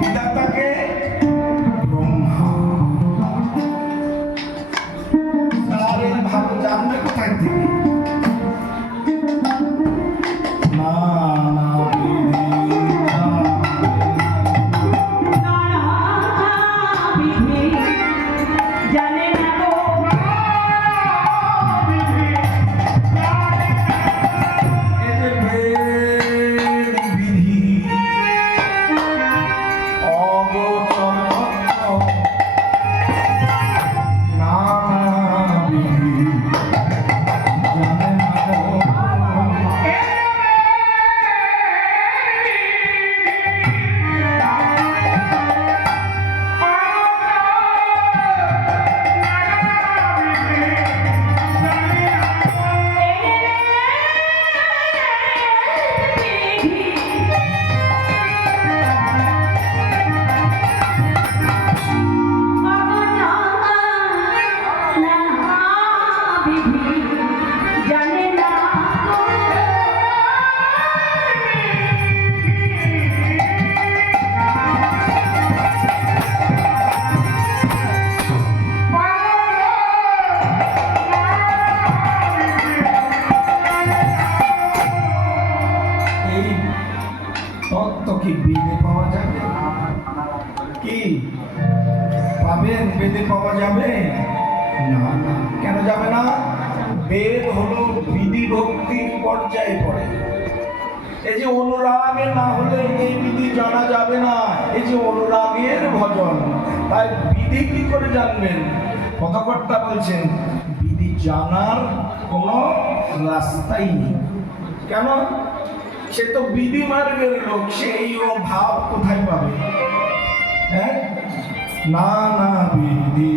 বিধাতাকে ব্রহ্মা, তার এই ভাব জানবে কোথায় থেকে? তত্ত্ব কি বেদে পাওয়া যাবে? কি পাবেন? বেদে পাওয়া যাবে না? না, কেন যাবে না? বেদ হলো বিধি ভক্তির পর্যায়ে পড়ে। এই যে অনুরাগে না হলে এই বিধি জানা যাবে না। এই যে অনুরাগের ভজন, তাই বিধি কি করে জানবেন? পদকর্তা বলছেন বিধি জানার কোনো রাস্তাই নেই। কেন? সে তো বিধি মার্গের লোক, সেই ও ভাব কোথায় পাবে? হ্যাঁ, না না বিধি